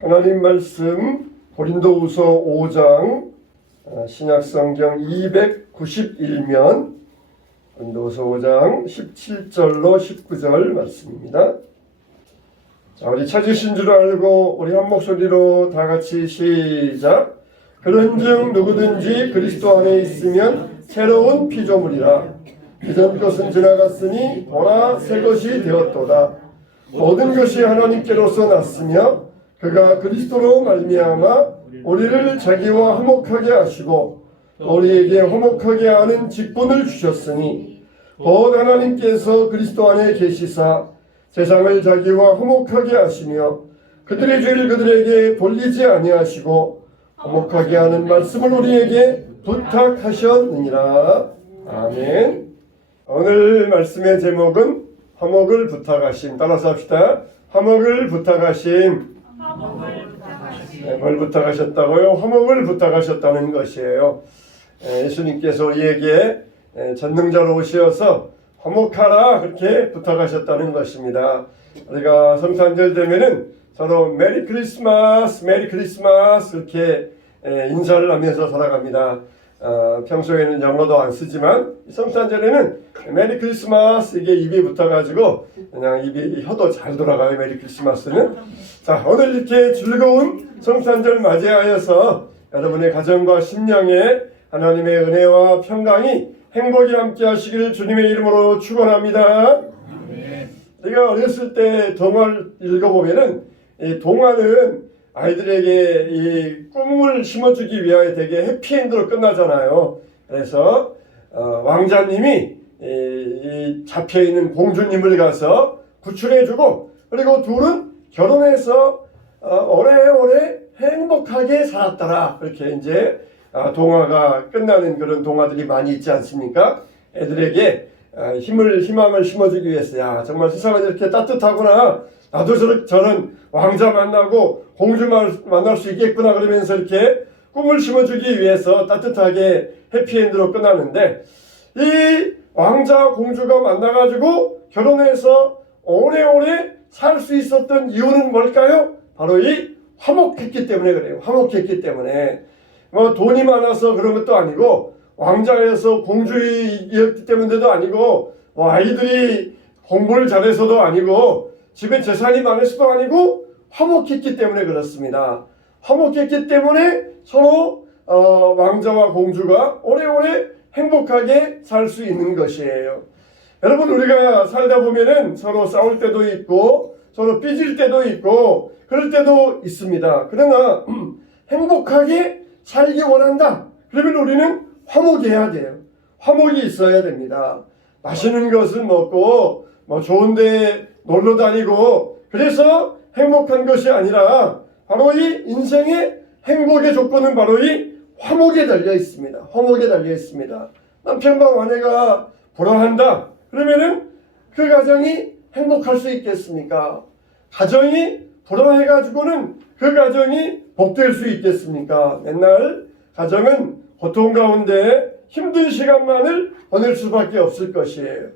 하나님 말씀 고린도후서 5장 신약성경 291면 고린도후서 5장 17절로 19절 말씀입니다. 자, 우리 찾으신 줄 알고 우리 한 목소리로 다 같이 시작. 그런즉 누구든지 그리스도 안에 있으면 새로운 피조물이라. 이전 것은 지나갔으니 보라 새 것이 되었도다. 모든 것이 하나님께로서 났으며 그가 그리스도로 말미암아 우리를 자기와 화목하게 하시고 우리에게 화목하게 하는 직분을 주셨으니 곧 하나님께서 그리스도 안에 계시사 세상을 자기와 화목하게 하시며 그들의 죄를 그들에게 돌리지 아니하시고 화목하게 하는 말씀을 우리에게 부탁하셨느니라. 아멘. 오늘 말씀의 제목은 화목을 부탁하심. 따라서 합시다. 화목을 부탁하심. 뭘 부탁하셨다고요? 화목을 부탁하셨다는 것이에요. 예수님께서 우리에게 전능자로 오셔서 화목하라 그렇게 부탁하셨다는 것입니다. 우리가 성탄절 되면은 서로 메리 크리스마스, 메리 크리스마스 이렇게 인사를 하면서 살아갑니다. 평소에는 영어도 안 쓰지만 성탄절에는 메리 크리스마스 이게 입에 붙어가지고 그냥 입이 혀도 잘 돌아가요. 메리 크리스마스는. 자, 오늘 이렇게 즐거운 성탄절 맞이하여서 여러분의 가정과 심령에 하나님의 은혜와 평강이 행복이 함께 하시기를 주님의 이름으로 축원합니다. 우리가 어렸을 때 동화를 읽어보면은 이 동화는 아이들에게 이 꿈을 심어주기 위하여 되게 해피엔드로 끝나잖아요. 그래서 왕자님이 이 잡혀있는 공주님을 가서 구출해주고 그리고 둘은 결혼해서 오래오래 행복하게 살았더라. 그렇게 이제 동화가 끝나는 그런 동화들이 많이 있지 않습니까? 애들에게 희망을 심어주기 위해서 야 정말 세상은 이렇게 따뜻하구나. 나도 저런 왕자 만나고 공주 만날 수 있겠구나 그러면서 이렇게 꿈을 심어주기 위해서 따뜻하게 해피엔드로 끝나는데 이 왕자 공주가 만나가지고 결혼해서 오래오래 살 수 있었던 이유는 뭘까요? 바로 이 화목했기 때문에 그래요. 화목했기 때문에 뭐 돈이 많아서 그런 것도 아니고 왕자에서 공주이었기 때문에도 아니고 뭐 아이들이 공부를 잘해서도 아니고 집에 재산이 많아서도 아니고 화목했기 때문에 그렇습니다. 화목했기 때문에 서로 왕자와 공주가 오래오래 행복하게 살 수 있는 것이에요. 여러분 우리가 살다 보면은 서로 싸울 때도 있고 서로 삐질 때도 있고 그럴 때도 있습니다. 그러나 행복하게 살기 원한다. 그러면 우리는 화목해야 돼요. 화목이 있어야 됩니다. 맛있는 것을 먹고 뭐 좋은데 놀러 다니고 그래서 행복한 것이 아니라 바로 이 인생의 행복의 조건은 바로 이 화목에 달려 있습니다. 화목에 달려 있습니다. 남편과 아내가 불화한다. 그러면은 그 가정이 행복할 수 있겠습니까? 가정이 불화해가지고는 그 가정이 복될 수 있겠습니까? 맨날 가정은 고통 가운데 힘든 시간만을 보낼 수밖에 없을 것이에요.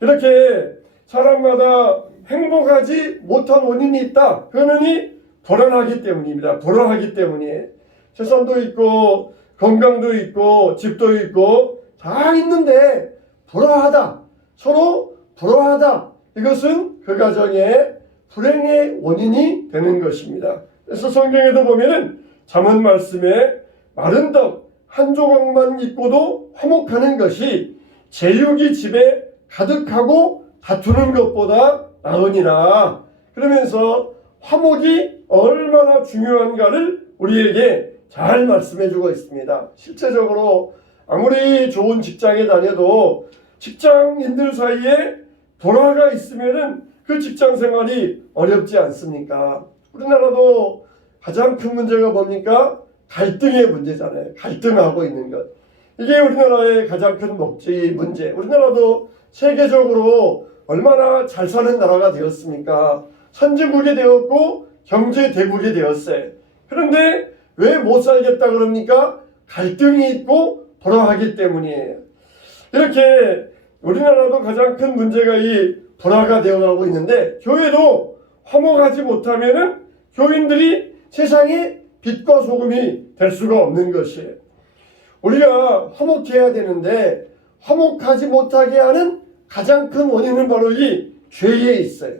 이렇게 사람마다 행복하지 못한 원인이 있다. 그거는 이 불안하기 때문입니다. 불안하기 때문이에요. 재산도 있고 건강도 있고 집도 있고 다 있는데 불화하다. 서로 불화하다. 이것은 그 가정의 불행의 원인이 되는 것입니다. 그래서 성경에도 보면은 잠언 말씀에 마른 떡 한 조각만 있고도 화목하는 것이 제육이 집에 가득하고 다투는 것보다 나으니라. 그러면서 화목이 얼마나 중요한가를 우리에게 잘 말씀해 주고 있습니다. 실제적으로 아무리 좋은 직장에 다녀도 직장인들 사이에 불화가 있으면은 그 직장 생활이 어렵지 않습니까? 우리나라도 가장 큰 문제가 뭡니까? 갈등의 문제잖아요. 갈등하고 있는 것. 이게 우리나라의 가장 큰 문제. 우리나라도 세계적으로 얼마나 잘 사는 나라가 되었습니까? 선진국이 되었고 경제 대국이 되었어요. 그런데 왜 못 살겠다 그럽니까? 갈등이 있고 불화하기 때문이에요. 이렇게 우리나라도 가장 큰 문제가 이 불화가 되어가고 있는데 교회도 화목하지 못하면은 교인들이 세상의 빛과 소금이 될 수가 없는 것이에요. 우리가 화목해야 되는데 화목하지 못하게 하는 가장 큰 원인은 바로 이 죄에 있어요.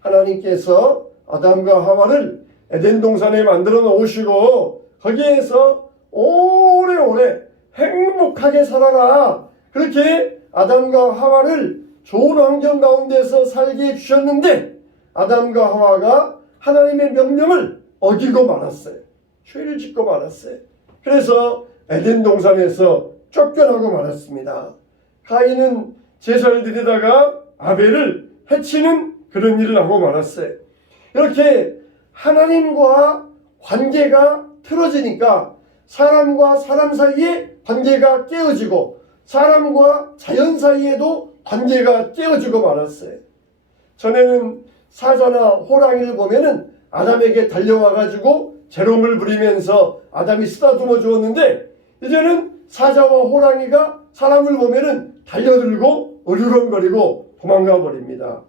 하나님께서 아담과 하와를 에덴 동산에 만들어 놓으시고 거기에서 오래오래 행복하게 살아라, 그렇게 아담과 하와를 좋은 환경 가운데서 살게 해주셨는데 아담과 하와가 하나님의 명령을 어기고 말았어요. 죄를 짓고 말았어요. 그래서 에덴 동산에서 쫓겨나고 말았습니다. 가인은 제사를 드리다가 아벨을 해치는 그런 일을 하고 말았어요. 이렇게 하나님과 관계가 틀어지니까 사람과 사람 사이에 관계가 깨어지고 사람과 자연 사이에도 관계가 깨어지고 말았어요. 전에는 사자나 호랑이를 보면은 아담에게 달려와 가지고 재롱을 부리면서 아담이 쓰다듬어 주었는데 이제는 사자와 호랑이가 사람을 보면은 달려들고 으르렁거리고 도망가 버립니다.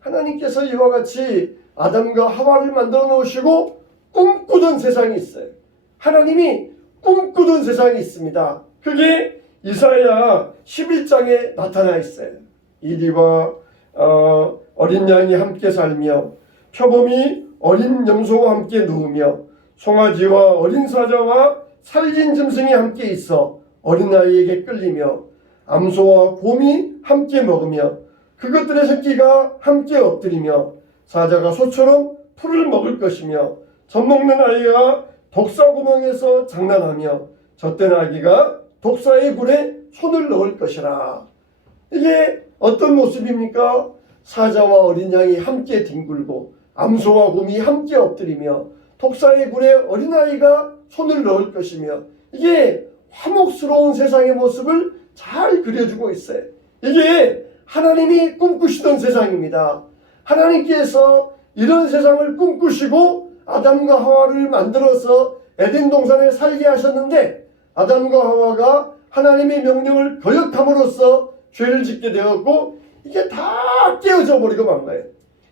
하나님께서 이와 같이 아담과 하와를 만들어 놓으시고 꿈꾸던 세상이 있어요. 하나님이 꿈꾸던 세상이 있습니다. 그게 이사야 11장에 나타나 있어요. 이리와 어린 양이 함께 살며 표범이 어린 염소와 함께 누우며 송아지와 어린 사자와 살진 짐승이 함께 있어 어린아이에게 끌리며 암소와 곰이 함께 먹으며 그것들의 새끼가 함께 엎드리며 사자가 소처럼 풀을 먹을 것이며 젖먹는 아이가 독사구멍에서 장난하며 젖된 아기가 독사의 굴에 손을 넣을 것이라. 이게 어떤 모습입니까? 사자와 어린 양이 함께 뒹굴고 암소와 곰이 함께 엎드리며 독사의 굴에 어린아이가 손을 넣을 것이며, 이게 화목스러운 세상의 모습을 잘 그려주고 있어요. 이게 하나님이 꿈꾸시던 세상입니다. 하나님께서 이런 세상을 꿈꾸시고 아담과 하와를 만들어서 에덴 동산에 살게 하셨는데 아담과 하와가 하나님의 명령을 거역함으로써 죄를 짓게 되었고 이게 다 깨어져 버리고 만 거예요.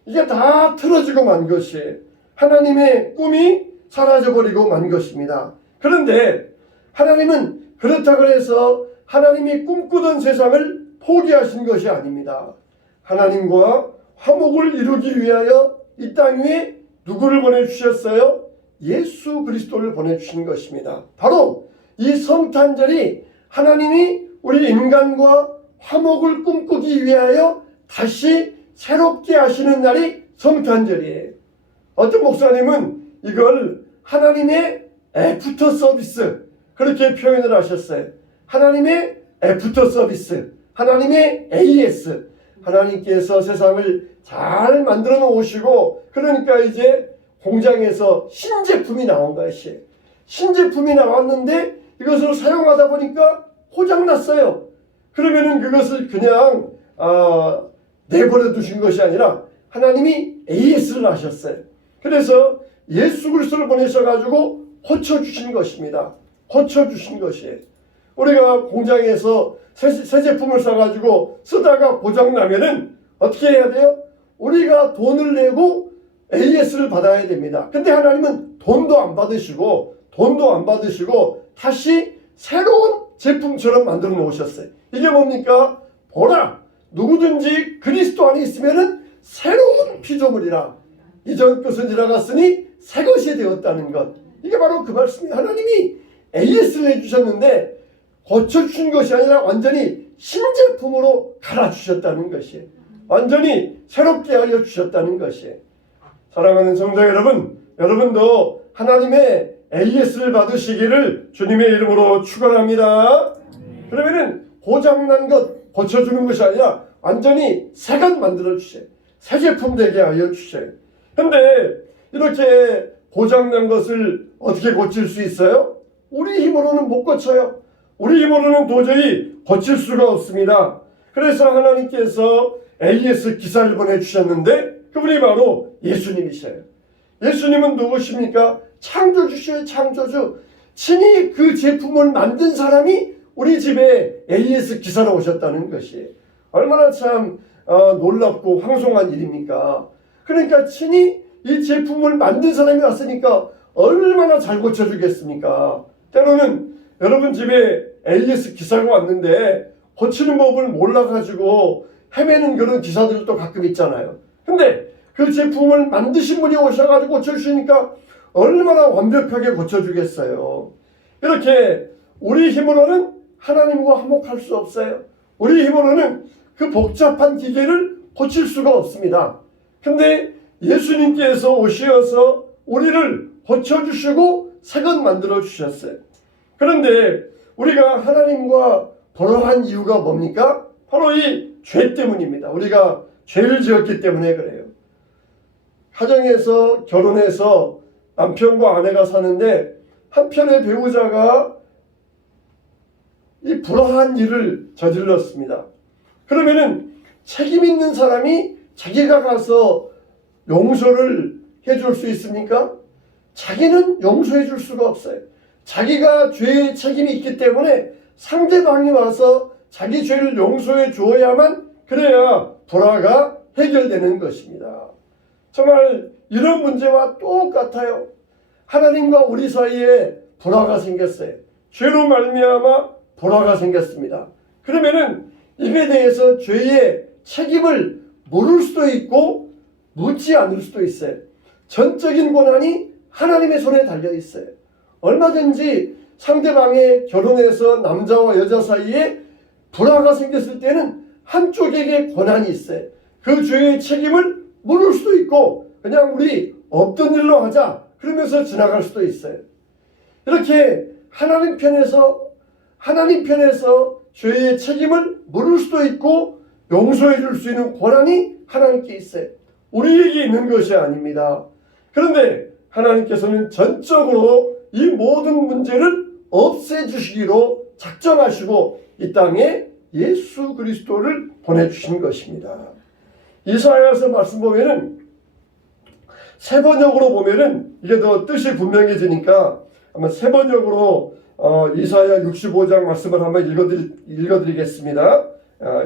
이게 다 틀어지고 만 것이에요. 하나님의 꿈이 사라져 버리고 만 것입니다. 그런데 하나님은 그렇다고 해서 하나님이 꿈꾸던 세상을 포기하신 것이 아닙니다. 하나님과 화목을 이루기 위하여 이 땅 위에 누구를 보내주셨어요? 예수 그리스도를 보내주신 것입니다. 바로 이 성탄절이 하나님이 우리 인간과 화목을 꿈꾸기 위하여 다시 새롭게 하시는 날이 성탄절이에요. 어떤 목사님은 이걸 하나님의 애프터 서비스, 그렇게 표현을 하셨어요. 하나님의 애프터 서비스, 하나님의 AS. 하나님께서 세상을 잘 만들어 놓으시고 그러니까 이제 공장에서 신제품이 나온 것이에요. 신제품이 나왔는데 이것을 사용하다 보니까 고장났어요. 그러면은 그것을 그냥 내버려 두신 것이 아니라 하나님이 AS를 하셨어요. 그래서 예수 그리스도를 보내셔가지고 고쳐주신 것입니다. 고쳐주신 것이에요. 우리가 공장에서 새 제품을 사가지고 쓰다가 고장나면은 어떻게 해야 돼요? 우리가 돈을 내고 AS를 받아야 됩니다. 근데 하나님은 돈도 안 받으시고 다시 새로운 제품처럼 만들어 놓으셨어요. 이게 뭡니까? 보라, 누구든지 그리스도 안에 있으면은 새로운 피조물이라. 이전 것은 지나갔으니 새 것이 되었다는 것. 이게 바로 그 말씀이에요. 하나님이 AS를 해주셨는데 고쳐주신 것이 아니라 완전히 신제품으로 갈아주셨다는 것이에요. 완전히 새롭게 알려주셨다는 것이에요. 사랑하는 성도 여러분, 여러분도 하나님의 AS를 받으시기를 주님의 이름으로 축원합니다. 그러면은 고장난 것 고쳐주는 것이 아니라 완전히 새 것 만들어 주셔요. 새 제품 되게 하여 주셔요. 근데 이렇게 고장난 것을 어떻게 고칠 수 있어요? 우리 힘으로는 못 고쳐요. 우리 힘으로는 도저히 고칠 수가 없습니다. 그래서 하나님께서 AS 기사를 보내주셨는데 그분이 바로 예수님이셔요. 예수님은 누구십니까? 창조주셔요. 창조주. 친히 그 제품을 만든 사람이 우리 집에 AS 기사로 오셨다는 것이에요. 얼마나 참 놀랍고 황송한 일입니까? 그러니까 친히 이 제품을 만든 사람이 왔으니까 얼마나 잘 고쳐주겠습니까? 때로는 여러분 집에 AS 기사가 왔는데 고치는 법을 몰라가지고 헤매는 그런 기사들도 가끔 있잖아요. 근데 그 제품을 만드신 분이 오셔가지고 고쳐주시니까 얼마나 완벽하게 고쳐주겠어요. 이렇게 우리 힘으로는 하나님과 화목할 수 없어요. 우리 힘으로는 그 복잡한 기계를 고칠 수가 없습니다. 근데 예수님께서 오셔서 우리를 고쳐주시고 새것 만들어 주셨어요. 그런데 우리가 하나님과 불화한 이유가 뭡니까? 바로 이 죄 때문입니다. 우리가 죄를 지었기 때문에 그래요. 가정에서 결혼해서 남편과 아내가 사는데 한편의 배우자가 이 불화한 일을 저질렀습니다. 그러면은 책임 있는 사람이 자기가 가서 용서를 해줄 수 있습니까? 자기는 용서해 줄 수가 없어요. 자기가 죄의 책임이 있기 때문에 상대방이 와서 자기 죄를 용서해 주어야만 그래야 불화가 해결되는 것입니다. 정말 이런 문제와 똑같아요. 하나님과 우리 사이에 불화가 생겼어요. 죄로 말미암아 불화가 생겼습니다. 그러면은 이에 대해서 죄의 책임을 물을 수도 있고 묻지 않을 수도 있어요. 전적인 권한이 하나님의 손에 달려 있어요. 얼마든지 상대방의 결혼해서 남자와 여자 사이에 불화가 생겼을 때는 한쪽에게 권한이 있어요. 그 죄의 책임을 물을 수도 있고 그냥 우리 없던 일로 하자 그러면서 지나갈 수도 있어요. 이렇게 하나님 편에서 죄의 책임을 물을 수도 있고 용서해 줄 수 있는 권한이 하나님께 있어요. 우리에게 있는 것이 아닙니다. 그런데 하나님께서는 전적으로 이 모든 문제를 없애주시기로 작정하시고 이 땅에 예수 그리스도를 보내주신 것입니다. 이사야서 말씀 보면은 세 번역으로 보면은 이게 더 뜻이 분명해지니까 한번 세 번역으로 이사야 65장 말씀을 한번 읽어드리겠습니다.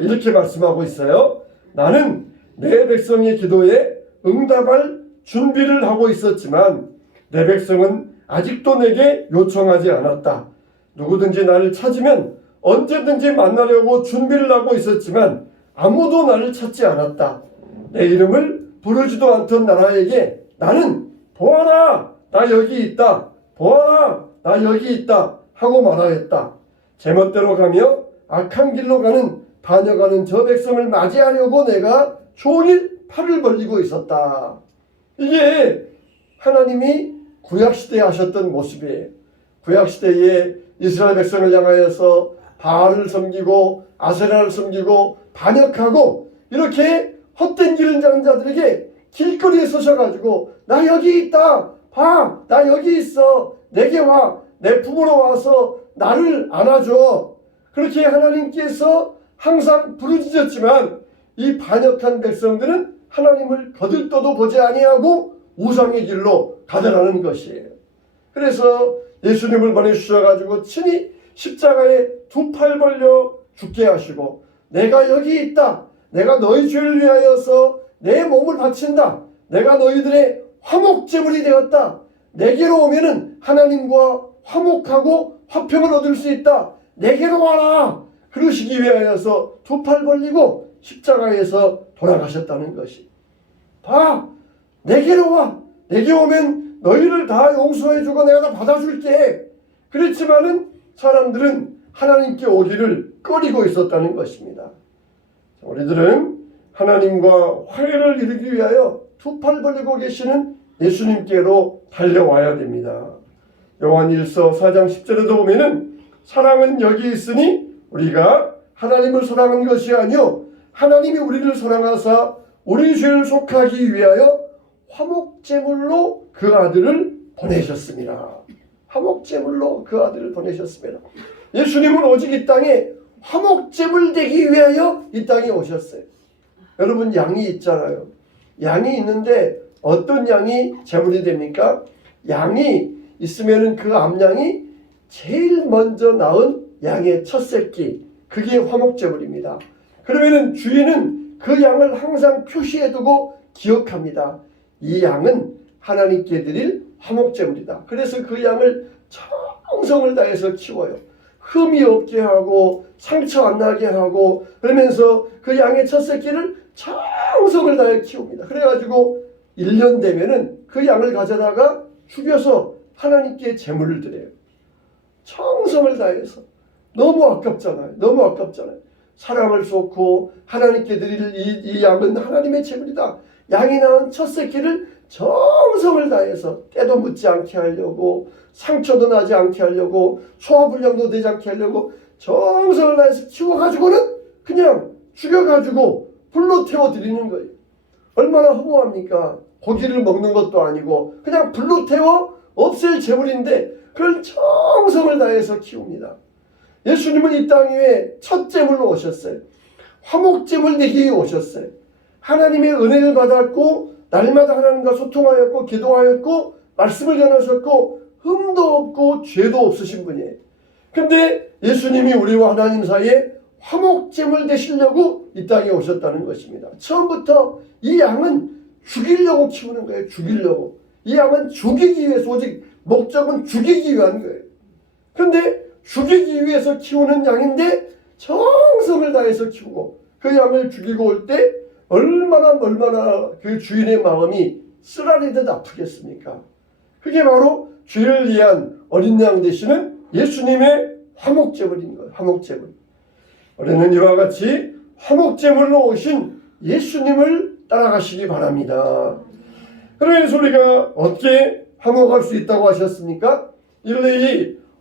이렇게 말씀하고 있어요. 나는 내 백성의 기도에 응답할 준비를 하고 있었지만 내 백성은 아직도 내게 요청하지 않았다. 누구든지 나를 찾으면 언제든지 만나려고 준비를 하고 있었지만 아무도 나를 찾지 않았다. 내 이름을 부르지도 않던 나라에게 나는 보아라 나 여기 있다. 보아라 나 여기 있다 하고 말하였다. 제멋대로 가며 악한 길로 가는 반역하는 저 백성을 맞이하려고 내가 종일 팔을 벌리고 있었다. 이게 하나님이 구약시대에 하셨던 모습이에요. 구약시대에 이스라엘 백성을 향하여서 바알을 섬기고 아세라를 섬기고 반역하고 이렇게 헛된 길을 가는 자들에게 길거리에 서셔가지고 나 여기 있다. 봐. 나 여기 있어. 내게 와. 내 품으로 와서 나를 안아줘. 그렇게 하나님께서 항상 부르짖었지만 이 반역한 백성들은 하나님을 거들떠도 보지 아니하고 우상의 길로 가더라는 것이에요. 그래서 예수님을 보내주셔가지고 친히 십자가에 두 팔 벌려 죽게 하시고 내가 여기 있다. 내가 너희 죄를 위하여서 내 몸을 바친다. 내가 너희들의 화목제물이 되었다. 내게로 오면은 하나님과 화목하고 화평을 얻을 수 있다. 내게로 와라. 그러시기 위하여서 두 팔 벌리고 십자가에서 돌아가셨다는 것이. 봐. 내게로 와. 내게 오면 너희를 다 용서해주고 내가 다 받아줄게. 그랬지만은 사람들은 하나님께 오기를 꺼리고 있었다는 것입니다. 우리들은 하나님과 화해를 이루기 위하여 두 팔 벌리고 계시는 예수님께로 달려와야 됩니다. 요한일서 4장 10절에도 보면은 사랑은 여기 있으니 우리가 하나님을 사랑한 것이 아니요 하나님이 우리를 사랑하사 우리 죄를 속하기 위하여 화목제물로 그 아들을 보내셨습니다. 화목제물로 그 아들을 보내셨습니다. 예수님은 오직 이 땅에 화목제물 되기 위하여 이 땅에 오셨어요. 여러분 양이 있잖아요. 양이 있는데 어떤 양이 제물이 됩니까? 양이 있으면은 그 암양이 제일 먼저 낳은 양의 첫 새끼, 그게 화목제물입니다. 그러면은 주인은 그 양을 항상 표시해두고 기억합니다. 이 양은 하나님께 드릴 화목제물이다. 그래서 그 양을 정성을 다해서 키워요. 흠이 없게 하고 상처 안 나게 하고 그러면서 그 양의 첫 새끼를 정성을 다해 키웁니다. 그래가지고 1년 되면은 그 양을 가져다가 죽여서 하나님께 제물을 드려요. 정성을 다해서. 너무 아깝잖아요. 너무 아깝잖아요. 사랑을 쏟고 하나님께 드릴 이 양은 하나님의 제물이다. 양이 낳은 첫 새끼를 정성을 다해서 때도 묻지 않게 하려고 상처도 나지 않게 하려고 소화불량도 되지 않게 하려고 정성을 다해서 키워가지고는 그냥 죽여가지고 불로 태워 드리는 거예요. 얼마나 허무합니까? 고기를 먹는 것도 아니고 그냥 불로 태워 없앨 제물인데 그걸 정성을 다해서 키웁니다. 예수님은 이 땅 위에 첫 제물로 오셨어요. 화목제물 되기 위해 오셨어요. 하나님의 은혜를 받았고 날마다 하나님과 소통하였고 기도하였고 말씀을 전하셨고 흠도 없고 죄도 없으신 분이에요. 근데 예수님이 우리와 하나님 사이에 화목제물 되시려고 이 땅에 오셨다는 것입니다. 처음부터 이 양은 죽이려고 키우는 거예요. 죽이려고. 이 양은 죽이기 위해서 오직 목적은 죽이기 위한 거예요. 근데 죽이기 위해서 키우는 양인데 정성을 다해서 키우고 그 양을 죽이고 올 때 얼마나 그 주인의 마음이 쓰라리듯 아프겠습니까? 그게 바로 죄를 위한 어린 양 되시는 예수님의 화목제물인 거예요. 화목제물. 우리는 이와 같이 화목제물로 오신 예수님을 따라가시기 바랍니다. 그러면서 우리가 어떻게 화목할 수 있다고 하셨습니까? 이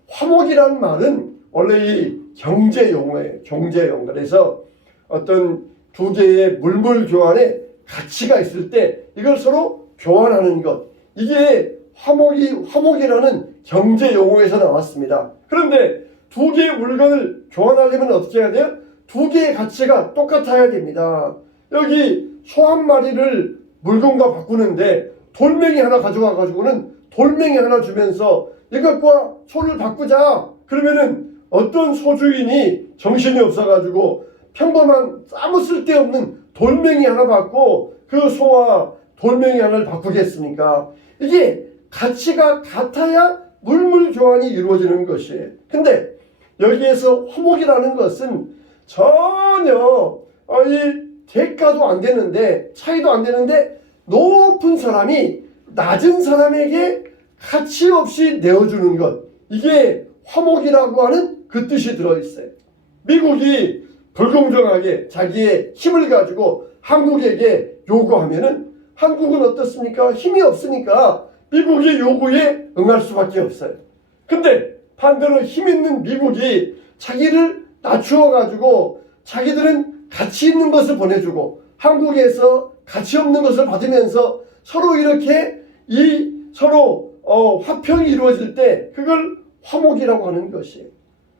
화목이란 말은 원래 이 경제용어예요. 경제용. 그래서 어떤 두 개의 물물 교환에 가치가 있을 때 이걸 서로 교환하는 것. 이게 화목이라는 경제용어에서 나왔습니다. 그런데 두 개의 물건을 교환하려면 어떻게 해야 돼요? 두 개의 가치가 똑같아야 됩니다. 여기 소 한 마리를 물건과 바꾸는데 돌멩이 하나 가져와 가지고는 돌멩이 하나 주면서 이것과 소를 바꾸자. 그러면은 어떤 소주인이 정신이 없어가지고 평범한 아무 쓸데없는 돌멩이 하나 받고 그 소와 돌멩이 하나를 바꾸겠습니까? 이게 가치가 같아야 물물 교환이 이루어지는 것이에요. 근데 여기에서 화목이라는 것은 전혀 이 대가도 안 되는데 차이도 안 되는데 높은 사람이 낮은 사람에게 가치 없이 내어주는 것. 이게 화목이라고 하는 그 뜻이 들어있어요. 미국이 불공정하게 자기의 힘을 가지고 한국에게 요구하면은 한국은 어떻습니까? 힘이 없으니까 미국의 요구에 응할 수밖에 없어요. 근데 반대로 힘 있는 미국이 자기를 낮추어 가지고 자기들은 가치 있는 것을 보내주고 한국에서 가치 없는 것을 받으면서 서로 이렇게 서로 화평이 이루어질 때 그걸 화목이라고 하는 것이에요.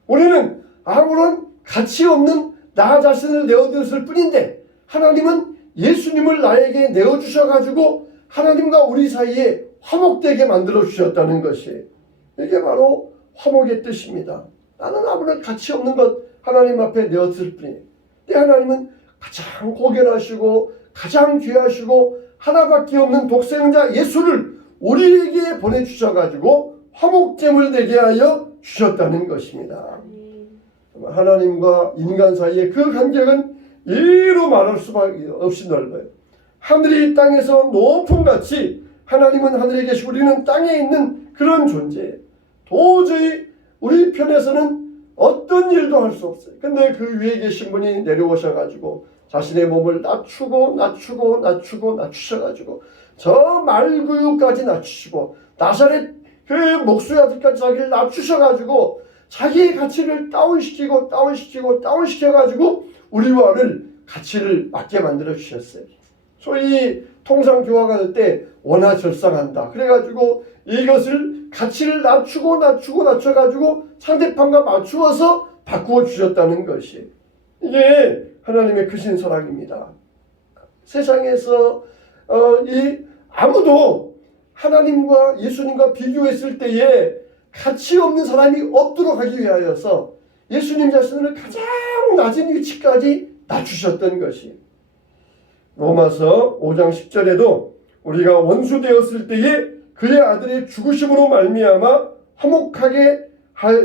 우리는 아무런 가치 없는 나 자신을 내어드렸을 뿐인데 하나님은 예수님을 나에게 내어주셔가지고 하나님과 우리 사이에 화목되게 만들어 주셨다는 것이에요. 이게 바로 화목의 뜻입니다. 나는 아무런 가치 없는 것 하나님 앞에 내었을 뿐이에요. 근데 하나님은 가장 고결하시고 가장 귀하시고 하나밖에 없는 독생자 예수를 우리에게 보내주셔가지고 화목제물 되게 하여 주셨다는 것입니다. 하나님과 인간 사이의 그 간격은 이루 말할 수밖에 없이 넓어요. 하늘이 땅에서 높음같이 하나님은 하늘에 계시고 우리는 땅에 있는 그런 존재예요. 도저히 우리 편에서는 어떤 일도 할 수 없어요. 근데 그 위에 계신 분이 내려오셔가지고 자신의 몸을 낮추셔가지고 저 말구유까지 낮추시고 나사렛 그 목수의 아들까지 자기를 낮추셔가지고 자기의 가치를 다운시켜가지고 우리와를 가치를 맞게 만들어 주셨어요. 소위 통상 교화가 될 때 원하절상한다. 그래가지고 이것을 가치를 낮춰가지고 상대방과 맞추어서 바꾸어 주셨다는 것이 이게 하나님의 크신 사랑입니다. 세상에서 아무도 하나님과 예수님과 비교했을 때에 가치 없는 사람이 없도록 하기 위하여서 예수님 자신을 가장 낮은 위치까지 낮추셨던 것이 로마서 5장 10절에도 우리가 원수 되었을 때에 그의 아들의 죽으심으로 말미암아 화목하게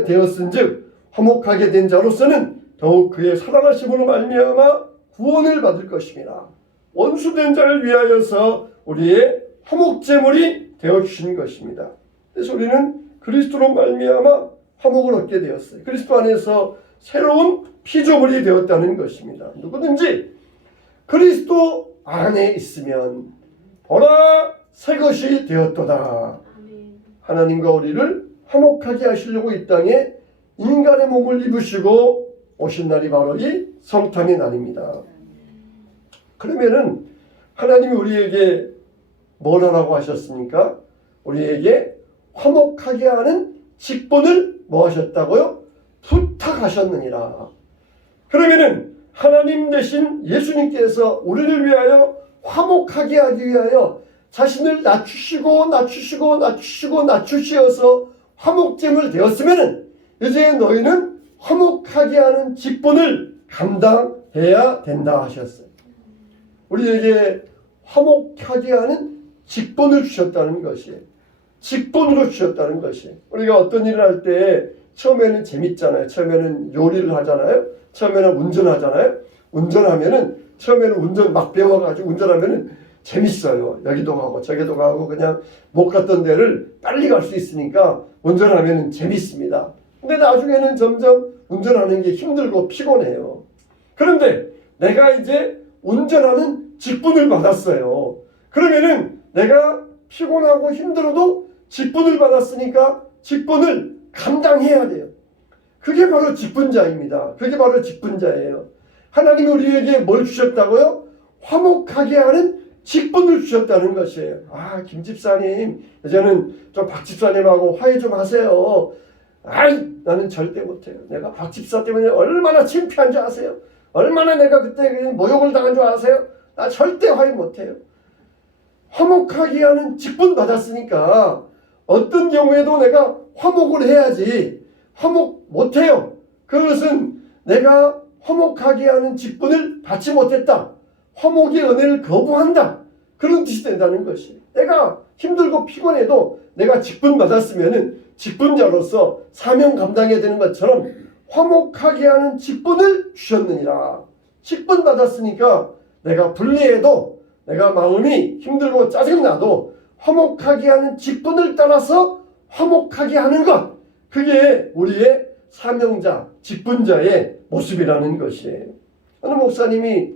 되었은즉 화목하게 된 자로서는 더욱 그의 살아나심으로 말미암아 구원을 받을 것입니다. 원수된 자를 위하여서 우리의 화목제물이 되어주신 것입니다. 그래서 우리는 그리스도로 말미암아 화목을 얻게 되었어요. 그리스도 안에서 새로운 피조물이 되었다는 것입니다. 누구든지 그리스도 안에 있으면 보라 새 것이 되었도다. 하나님과 우리를 화목하게 하시려고 이 땅에 인간의 몸을 입으시고 오신 날이 바로 이 성탄의 날입니다. 그러면은 하나님이 우리에게 뭘 하라고 하셨습니까? 우리에게 화목하게 하는 직분을 뭐 하셨다고요? 부탁하셨느니라. 그러면은 하나님 대신 예수님께서 우리를 위하여 화목하게 하기 위하여 자신을 낮추시어서 화목제물 되었으면은 이제 너희는 화목하게 하는 직분을 감당해야 된다 하셨어요. 우리에게 화목하게 하는 직분을 주셨다는 것이에요. 직분으로 주셨다는 것이에요. 우리가 어떤 일을 할 때 처음에는 재밌잖아요. 처음에는 요리를 하잖아요. 처음에는 운전하잖아요. 운전하면은 처음에는 운전 막 배워가지고 운전하면은 재밌어요. 여기도 가고 저기도 가고 그냥 못 갔던 데를 빨리 갈 수 있으니까 운전하면은 재밌습니다. 근데 나중에는 점점 운전하는 게 힘들고 피곤해요. 그런데 내가 이제 운전하는 직분을 받았어요. 그러면은 내가 피곤하고 힘들어도 직분을 받았으니까 직분을 감당해야 돼요. 그게 바로 직분자입니다. 그게 바로 직분자예요. 하나님이 우리에게 뭘 주셨다고요? 화목하게 하는 직분을 주셨다는 것이에요. 아, 김 집사님, 이제는 좀 박 집사님하고 화해 좀 하세요. 아이, 나는 절대 못해요. 내가 박 집사 때문에 얼마나 창피한 줄 아세요? 얼마나 내가 그때 모욕을 당한 줄 아세요? 나 절대 화해 못해요. 화목하게 하는 직분 받았으니까 어떤 경우에도 내가 화목을 해야지. 화목 못해요. 그것은 내가 화목하게 하는 직분을 받지 못했다. 화목의 은혜를 거부한다. 그런 뜻이 된다는 것이. 내가 힘들고 피곤해도 내가 직분 받았으면은 직분자로서 사명 감당해야 되는 것처럼 화목하게 하는 직분을 주셨느니라. 직분 받았으니까 내가 불리해도 내가 마음이 힘들고 짜증나도 화목하게 하는 직분을 따라서 화목하게 하는 것. 그게 우리의 사명자, 직분자의 모습이라는 것이에요. 어느 목사님이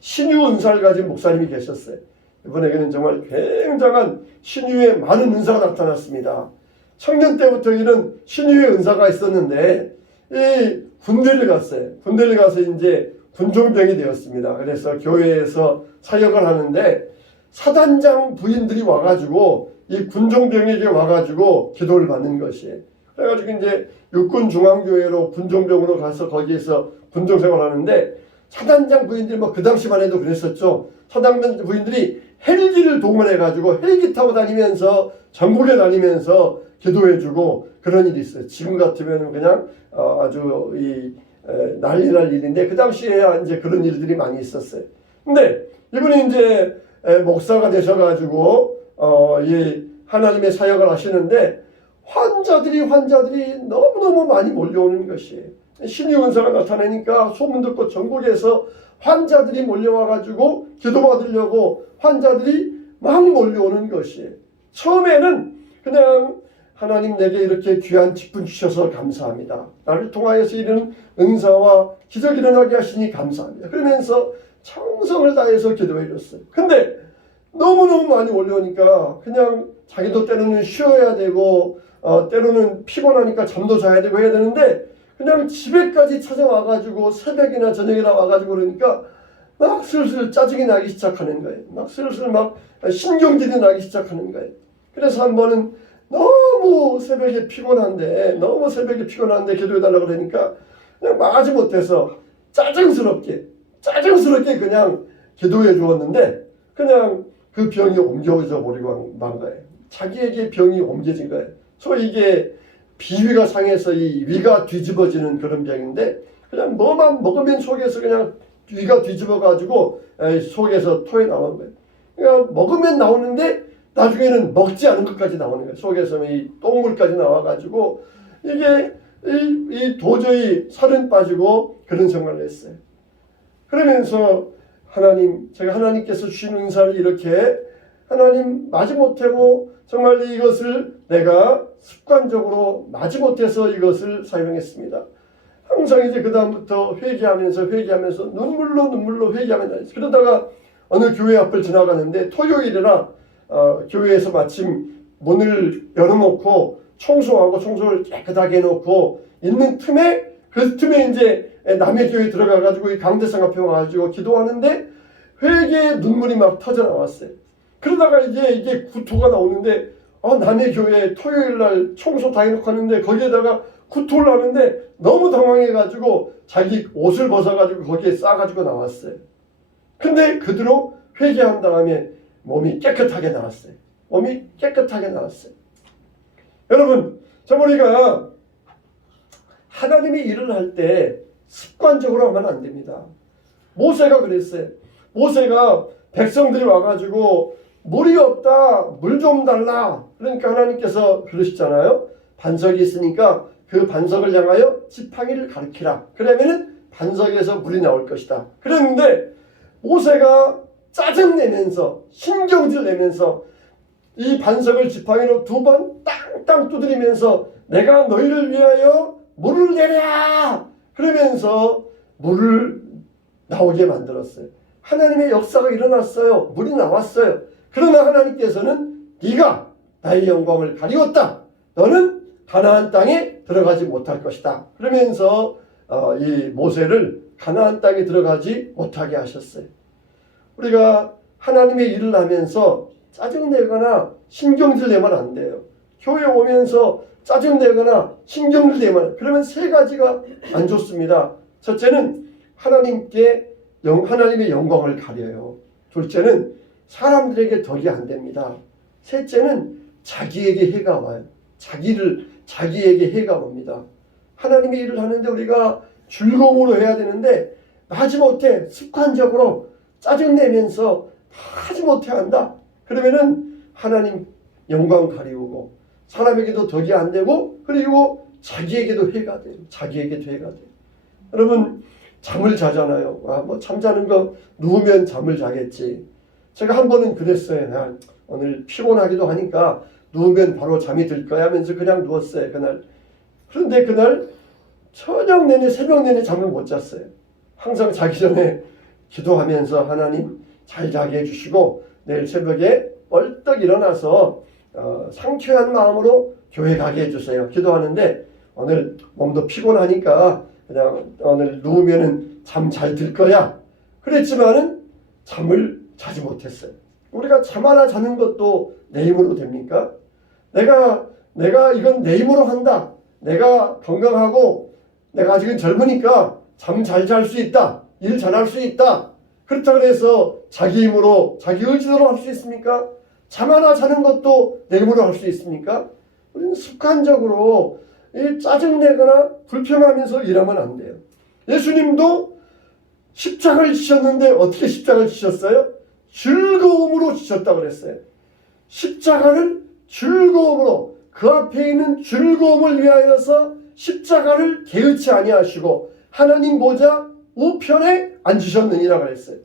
신유 은사를 가진 목사님이 계셨어요. 이분에게는 정말 굉장한 신유의 많은 은사가 나타났습니다. 청년 때부터 이런 신유의 은사가 있었는데 이 군대를 갔어요. 군대를 가서 이제 군종병이 되었습니다. 그래서 교회에서 사역을 하는데 사단장 부인들이 와가지고 이 군종병에게 와가지고 기도를 받는 것이에요. 그래가지고 이제 육군중앙교회로 군종병으로 가서 거기에서 군종생활을 하는데 사단장 부인들이 뭐 그 당시만 해도 그랬었죠. 사단장 부인들이 헬기를 동원해가지고 헬기 타고 다니면서 전국에 다니면서 기도해주고 그런 일이 있어요. 지금 같으면 그냥 아주 난리 날 일인데 그 당시에 이제 그런 일들이 많이 있었어요. 근데 이분이 이제 목사가 되셔가지고 이 하나님의 사역을 하시는데 환자들이 너무너무 많이 몰려오는 것이에요. 신유 은사가 나타나니까 소문 듣고 전국에서 환자들이 몰려와가지고 기도받으려고 환자들이 막 몰려오는 것이에요. 처음에는 그냥 하나님 내게 이렇게 귀한 직분 주셔서 감사합니다. 나를 통하여서 이런 은사와 기적이 일어나게 하시니 감사합니다. 그러면서 정성을 다해서 기도해 줬어요. 근데 너무너무 많이 몰려오니까 그냥 자기도 때로는 쉬어야 되고 때로는 피곤하니까 잠도 자야 되고 해야 되는데 그냥 집에까지 찾아와가지고 새벽이나 저녁이나 와가지고 그러니까 막 슬슬 짜증이 나기 시작하는 거예요. 막 슬슬 막 신경질이 나기 시작하는 거예요. 그래서 한 번은 너무 새벽에 피곤한데 기도해달라고 그러니까 그냥 마지 못해서 짜증스럽게 그냥 기도해 주었는데 그냥 그 병이 옮겨져 버리고 만 거예요. 자기에게 병이 옮겨진 거예요. 소위 이게 비위가 상해서 이 위가 뒤집어지는 그런 병인데 그냥 뭐만 먹으면 속에서 그냥 위가 뒤집어 가지고 속에서 토해 나온 거예요. 그러니까 먹으면 나오는데 나중에는 먹지 않은 것까지 나오는 거예요. 속에서 이 똥물까지 나와가지고 이게 이 도저히 살은 빠지고 그런 생활을 했어요. 그러면서 하나님, 제가 하나님께서 주신 은사를 이렇게 하나님 마지못하고 정말 이것을 내가 습관적으로 마지못해서 이것을 사용했습니다. 항상 이제 그 다음부터 회개하면서 눈물로 회개하면 그러다가 어느 교회 앞을 지나가는데 토요일이라 교회에서 마침 문을 열어놓고 청소를 깨끗하게 해놓고 있는 틈에 그 틈에 이제 남의 교회 들어가가지고 이 강대상 앞에 와가지고 기도하는데 회개의 눈물이 막 터져 나왔어요. 그러다가 이게 구토가 나오는데 남의 교회 토요일날 청소 다 해놓고 하는데 거기에다가 구토를 하는데 너무 당황해가지고 자기 옷을 벗어가지고 거기에 싸가지고 나왔어요. 근데 그대로 회개한 다음에 몸이 깨끗하게 나왔어요. 여러분, 우리가 하나님이 일을 할 때 습관적으로 하면 안 됩니다. 모세가 그랬어요. 모세가 백성들이 와가지고 물이 없다, 물 좀 달라. 그러니까 하나님께서 그러시잖아요. 반석이 있으니까 그 반석을 향하여 지팡이를 가리키라. 그러면은 반석에서 물이 나올 것이다. 그랬는데 모세가 짜증내면서 신경질 내면서 이 반석을 지팡이로 2번 땅땅 두드리면서 내가 너희를 위하여 물을 내랴 그러면서 물을 나오게 만들었어요. 하나님의 역사가 일어났어요. 물이 나왔어요. 그러나 하나님께서는 네가 나의 영광을 가리웠다. 너는 가나안 땅에 들어가지 못할 것이다. 그러면서 이 모세를 가나안 땅에 들어가지 못하게 하셨어요. 우리가 하나님의 일을 하면서 짜증내거나 신경질 내면 안 돼요. 교회 오면서 짜증내거나 신경질 내면 그러면 3가지가 안 좋습니다. 첫째는 하나님의 영광을 가려요. 둘째는 사람들에게 덕이 안 됩니다. 셋째는 자기에게 해가 와요. 자기에게 해가 옵니다. 하나님의 일을 하는데 우리가 즐거움으로 해야 되는데 마지못해 습관적으로 짜증내면서 하지못해 한다. 그러면은 하나님 영광 가리우고 사람에게도 덕이 안 되고 그리고 자기에게도 해가 돼요. 여러분 잠을 자잖아요. 잠자는 거 누우면 잠을 자겠지. 제가 한 번은 그랬어요. 오늘 피곤하기도 하니까 누우면 바로 잠이 들 거야 하면서 그냥 누웠어요. 그날. 그런데 그날 저녁 내내 새벽 내내 잠을 못 잤어요. 항상 자기 전에 기도하면서 하나님 잘 자게 해주시고 내일 새벽에 벌떡 일어나서 상쾌한 마음으로 교회 가게 해주세요. 기도하는데 오늘 몸도 피곤하니까 그냥 오늘 누우면은 잠 잘 들 거야. 그랬지만은 잠을 자지 못했어요. 우리가 잠 하나 자는 것도 내 힘으로 됩니까? 내가 이건 내 힘으로 한다. 내가 건강하고 내가 아직은 젊으니까 잠 잘 잘 수 있다. 일 잘할 수 있다. 그렇다고 해서 자기 힘으로 자기 의지대로 할 수 있습니까? 잠 하나 자는 것도 내 힘으로 할 수 있습니까? 우리는 습관적으로 짜증내거나 불평하면서 일하면 안 돼요. 예수님도 십자가를 지셨는데 어떻게 십자가를 지셨어요? 즐거움으로 지셨다고 그랬어요. 십자가를 즐거움으로 그 앞에 있는 즐거움을 위하여서 십자가를 개의치 아니하시고 하나님 보좌 우편에 앉으셨느니라 그랬어요.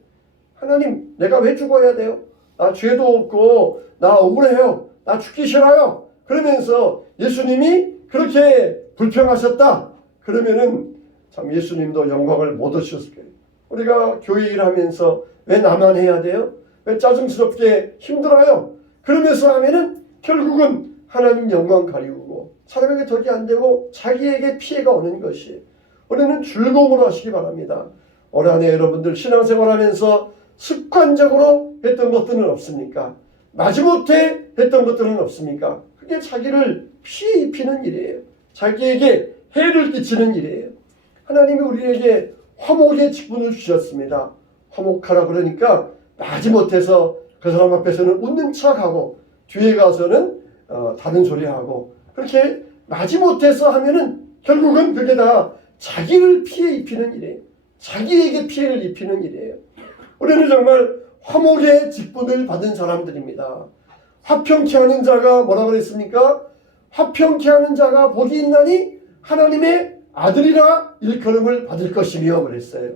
하나님 내가 왜 죽어야 돼요? 나 죄도 없고 나 억울해요. 나 죽기 싫어요. 그러면서 예수님이 그렇게 불평하셨다. 그러면은 참 예수님도 영광을 못 얻으셨을 거예요. 우리가 교회 일하면서 왜 나만 해야 돼요? 왜 짜증스럽게 힘들어요? 그러면서 하면은 결국은 하나님 영광 가리우고 사람에게 덕이 안 되고 자기에게 피해가 오는 것이에요. 우리는 즐거움으로 하시기 바랍니다. 올 한해 여러분들 신앙생활하면서 습관적으로 했던 것들은 없습니까? 마지못해 했던 것들은 없습니까? 그게 자기를 피해 입히는 일이에요. 자기에게 해를 끼치는 일이에요. 하나님이 우리에게 화목의 직분을 주셨습니다. 화목하라 그러니까 마지못해서 그 사람 앞에서는 웃는 척하고 뒤에 가서는 다른 소리하고 그렇게 마지못해서 하면은 결국은 그게 다 자기를 피해 입히는 일이에요. 자기에게 피해를 입히는 일이에요. 우리는 정말 화목의 직분을 받은 사람들입니다. 화평케 하는 자가 뭐라고 그랬습니까? 화평케 하는 자가 복이 있나니 하나님의 아들이라 일컬음을 받을 것이며 그랬어요.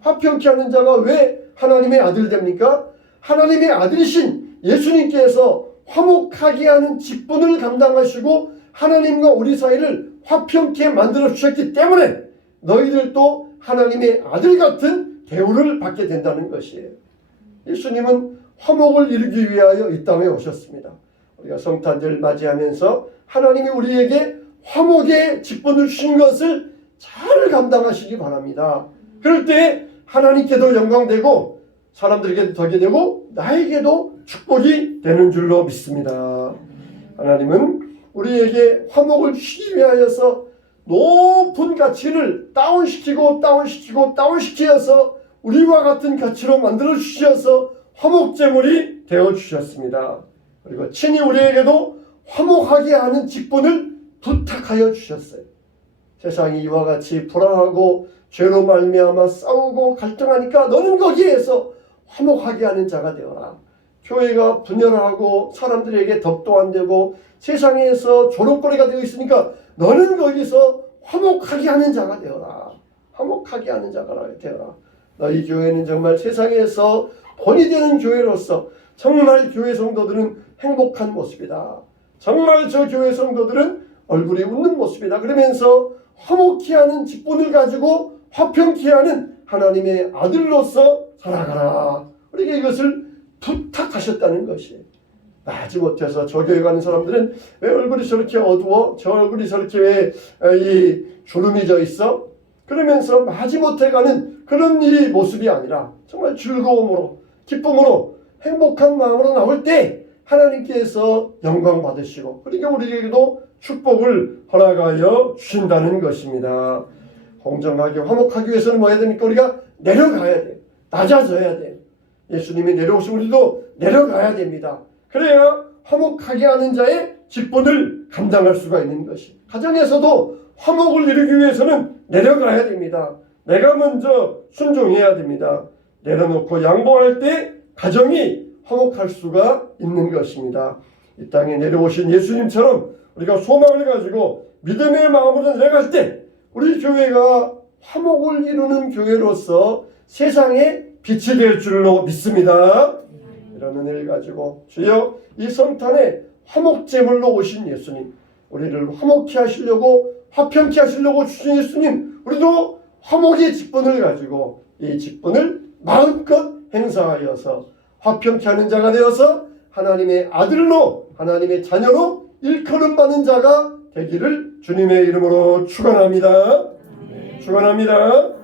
화평케 하는 자가 왜 하나님의 아들 됩니까? 하나님의 아들이신 예수님께서 화목하게 하는 직분을 감당하시고 하나님과 우리 사이를 화평케 만들어 주셨기 때문에 너희들도 하나님의 아들 같은 대우를 받게 된다는 것이에요. 예수님은 화목을 이루기 위하여 이 땅에 오셨습니다. 우리가 성탄절 맞이하면서 하나님이 우리에게 화목의 직분을 주신 것을 잘 감당하시기 바랍니다. 그럴 때 하나님께도 영광되고 사람들에게도 덕이 되고 나에게도 축복이 되는 줄로 믿습니다. 하나님은 우리에게 화목을 주시기 위하여서 높은 가치를 다운시켜서 우리와 같은 가치로 만들어 주셔서 화목제물이 되어 주셨습니다. 그리고 친히 우리에게도 화목하게 하는 직분을 부탁하여 주셨어요. 세상이 이와 같이 불안하고 죄로 말미암아 싸우고 갈등하니까 너는 거기에서 화목하게 하는 자가 되어라. 교회가 분열하고 사람들에게 덕도 안 되고 세상에서 조롱거리가 되어 있으니까 너는 거기서 화목하게 하는 자가 되어라. 화목하게 하는 자가 되어라. 너희 교회는 정말 세상에서 본이 되는 교회로서 정말 교회 성도들은 행복한 모습이다. 정말 저 교회 성도들은 얼굴이 웃는 모습이다. 그러면서 화목케 하는 직분을 가지고 화평케 하는 하나님의 아들로서 살아가라. 우리에게 이것을 부탁하셨다는 것이에요. 마지못해서 저 교회 가는 사람들은 왜 얼굴이 저렇게 어두워? 저 얼굴이 저렇게 왜 이 주름이 져 있어? 그러면서 마지못해 가는 그런 일이 모습이 아니라 정말 즐거움으로 기쁨으로 행복한 마음으로 나올 때 하나님께서 영광 받으시고 그러니까 우리에게도 축복을 허락하여 주신다는 것입니다. 공정하게 화목하기 위해서는 뭐 해야 됩니까? 우리가 내려가야 돼요. 낮아져야 돼요. 예수님이 내려오신 우리도 내려가야 됩니다. 그래야 화목하게 하는 자의 직분을 감당할 수가 있는 것이. 가정에서도 화목을 이루기 위해서는 내려가야 됩니다. 내가 먼저 순종해야 됩니다. 내려놓고 양보할 때 가정이 화목할 수가 있는 것입니다. 이 땅에 내려오신 예수님처럼 우리가 소망을 가지고 믿음의 마음으로 내려갈 때 우리 교회가 화목을 이루는 교회로서 세상에 빛이 될 줄로 믿습니다. 이런 은혜를 가지고 주여 이 성탄에 화목제물로 오신 예수님, 우리를 화목케 하시려고 화평케 하시려고 주신 예수님, 우리도 화목의 직분을 가지고 이 직분을 마음껏 행사하여서 화평케 하는 자가 되어서 하나님의 아들로 하나님의 자녀로 일컬음 받는 자가 되기를 주님의 이름으로 축원합니다. 축원합니다.